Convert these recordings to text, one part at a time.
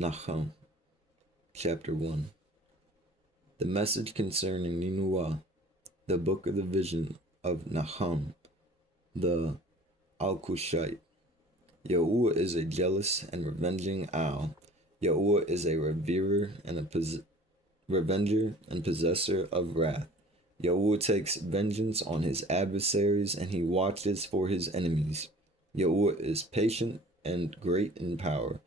Nahum, chapter 1. The message concerning Ninuah, the book of the vision of Nahum, the Al-Cushite. Yahuah is a jealous and revenging owl. Yahuah is a revenger and possessor of wrath. Yahuah takes vengeance on his adversaries, and he watches for his enemies. Yahuah is patient and great in power,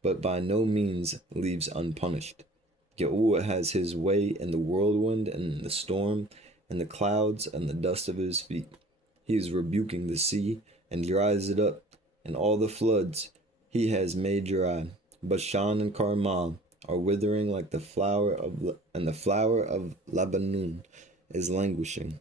but by no means leaves unpunished. Yahuah has his way in the whirlwind and in the storm, and the clouds and the dust of his feet. He is rebuking the sea and dries it up, and all the floods he has made dry. Bashan and Carmel are withering like the flower of Lebanon is languishing.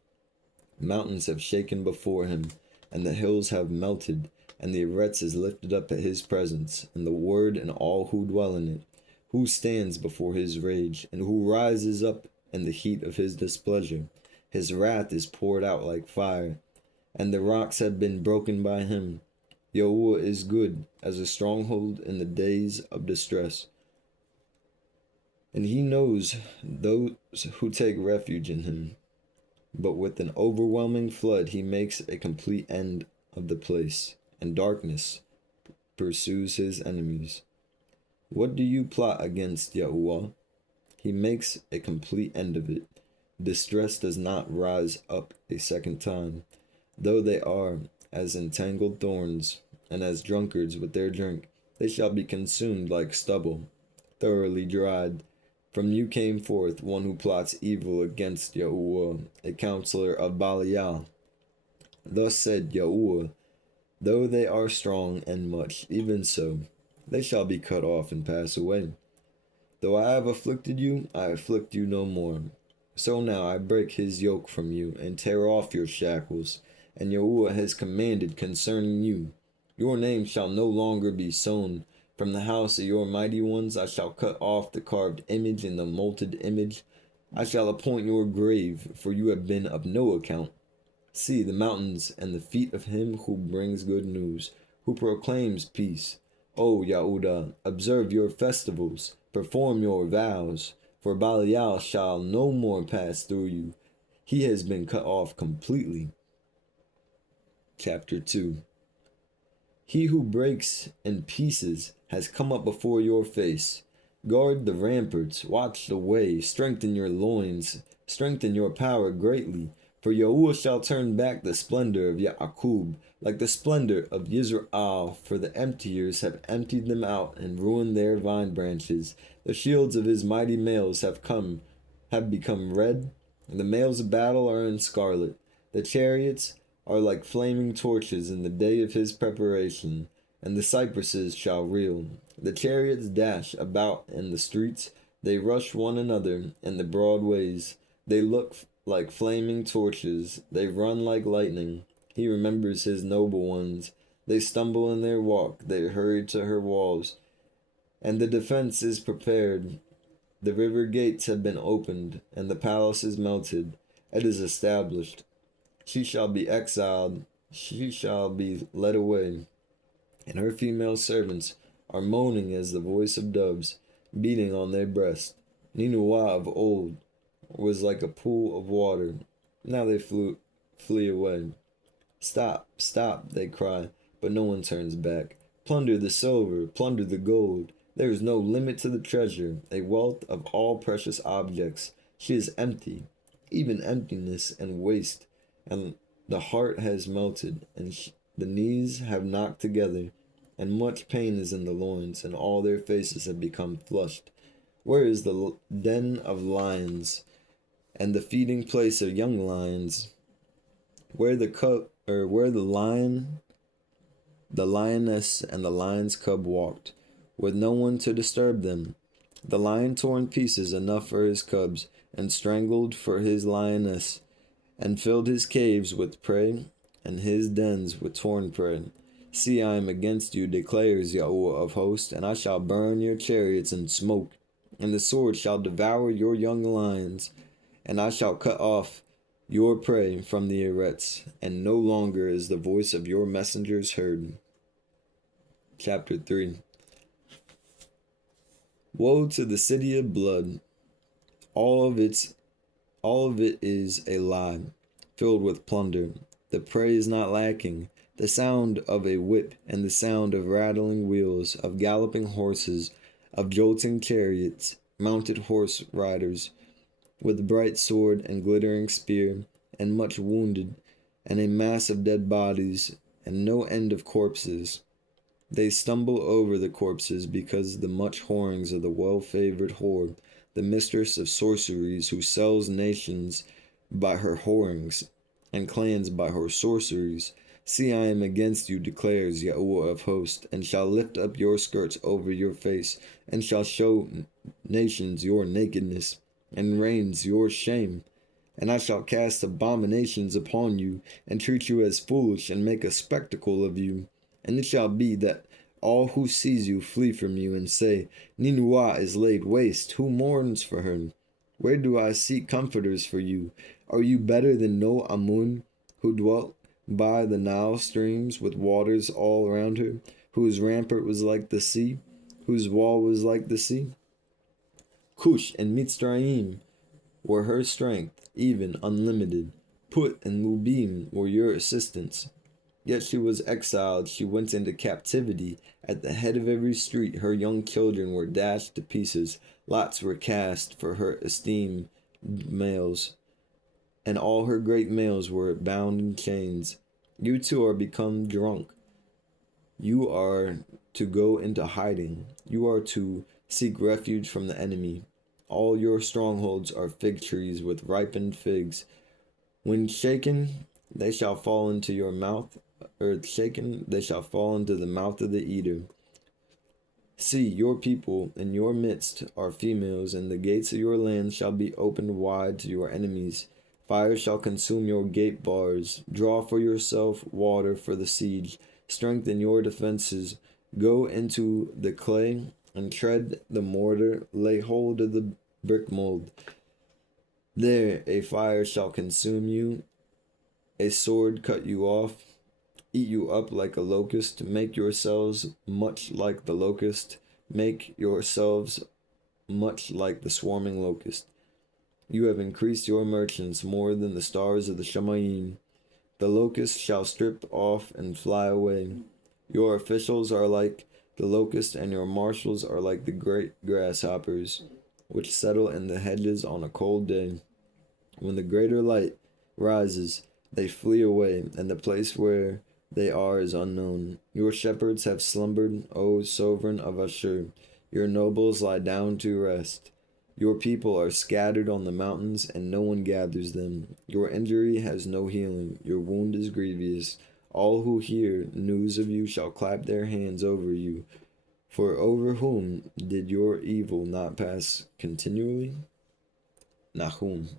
Mountains have shaken before him, and the hills have melted, and the Eretz is lifted up at his presence, and the word and all who dwell in it. Who stands before his rage, and who rises up in the heat of his displeasure? His wrath is poured out like fire, and the rocks have been broken by him. Yahuah is good as a stronghold in the days of distress, and he knows those who take refuge in him. But with an overwhelming flood he makes a complete end of the place, and darkness pursues his enemies. What do you plot against Yahuah? He makes a complete end of it. Distress does not rise up a second time, though they are as entangled thorns, and as drunkards with their drink. They shall be consumed like stubble, thoroughly dried. From you came forth one who plots evil against Yahuah, a counselor of Belial. Thus said Yahuah, though they are strong and much, even so, they shall be cut off and pass away. Though I have afflicted you, I afflict you no more. So now I break his yoke from you, and tear off your shackles. And Yahuah has commanded concerning you, your name shall no longer be sown. From the house of your mighty ones I shall cut off the carved image and the molded image. I shall appoint your grave, for you have been of no account. See the mountains and the feet of him who brings good news, who proclaims peace. O Yahudah, observe your festivals, perform your vows, for Belial shall no more pass through you. He has been cut off completely. Chapter 2. He who breaks in pieces has come up before your face. Guard the ramparts, watch the way, strengthen your loins, strengthen your power greatly. For Yahuah shall turn back the splendor of Ya'akub, like the splendor of Yisrael, for the emptiers have emptied them out and ruined their vine branches. The shields of his mighty males have become red, and the mails of battle are in scarlet. The chariots are like flaming torches in the day of his preparation, and the cypresses shall reel. The chariots dash about in the streets, they rush one another in the broad ways. They look like flaming torches, they run like lightning. He remembers his noble ones. They stumble in their walk, they hurry to her walls. And the defense is prepared. The river gates have been opened, and the palace is melted. It is established. She shall be exiled, she shall be led away, and her female servants are moaning as the voice of doves, beating on their breasts. Ninuah of old was like a pool of water, now they flee away. Stop, stop, they cry, but no one turns back. Plunder the silver, plunder the gold. There is no limit to the treasure, a wealth of all precious objects. She is empty, even emptiness and waste. And the heart has melted, and the knees have knocked together, and much pain is in the loins, and all their faces have become flushed. Where is the den of lions, and the feeding place of young lions? Where the lion, the lioness, and the lion's cub walked, with no one to disturb them. The lion tore in pieces enough for his cubs, and strangled for his lioness, and filled his caves with prey, and his dens with torn prey. See, I am against you, declares Yahuah of hosts, and I shall burn your chariots in smoke, and the sword shall devour your young lions, and I shall cut off your prey from the Eretz, and no longer is the voice of your messengers heard. Chapter 3. Woe to the city of blood! All of its all of it is a lie, filled with plunder. The prey is not lacking. The sound of a whip and the sound of rattling wheels, of galloping horses, of jolting chariots, mounted horse riders, with bright sword and glittering spear, and much wounded, and a mass of dead bodies, and no end of corpses. They stumble over the corpses because the much whorings of the well-favored whore, the mistress of sorceries, who sells nations by her whorings, and clans by her sorceries. See, I am against you, declares yahuah of hosts, and shall lift up your skirts over your face, and shall show nations your nakedness, and reigns your shame. And I shall cast abominations upon you, and treat you as foolish, and make a spectacle of you. And it shall be that all who sees you flee from you, and say, Ninua is laid waste, who mourns for her? Where do I seek comforters for you? Are you better than Nahum, who dwelt by the Nile streams, with waters all around her, whose rampart was like the sea, whose wall was like the sea? Cush and Mitzrayim were her strength, even unlimited. Put and nabym were your assistants. Yet she was exiled, she went into captivity. At the head of every street her young children were dashed to pieces. Lots were cast for her esteemed males, and all her great males were bound in chains. You too are become drunk. You are to go into hiding. You are to seek refuge from the enemy. All your strongholds are fig trees with ripened figs. When shaken, they shall fall into your mouth. Earth shaken, they shall fall into the mouth of the eater. See, your people in your midst are females, and the gates of your land shall be opened wide to your enemies. Fire shall consume your gate bars. Draw for yourself water for the siege. Strengthen your defenses. Go into the clay and tread the mortar. Lay hold of the brick mold. There a fire shall consume you, a sword cut you off, eat you up like a locust. Make yourselves much like the locust. Make yourselves much like the swarming locust. You have increased your merchants more than the stars of the Shamayim. The locust shall strip off and fly away. Your officials are like the locust, and your marshals are like the great grasshoppers, which settle in the hedges on a cold day. When the greater light rises, they flee away, and the place where they are is unknown. Your shepherds have slumbered, O sovereign of Ashur. Your nobles lie down to rest. Your people are scattered on the mountains, and no one gathers them. Your injury has no healing. Your wound is grievous. All who hear news of you shall clap their hands over you. For over whom did your evil not pass continually? Nahum.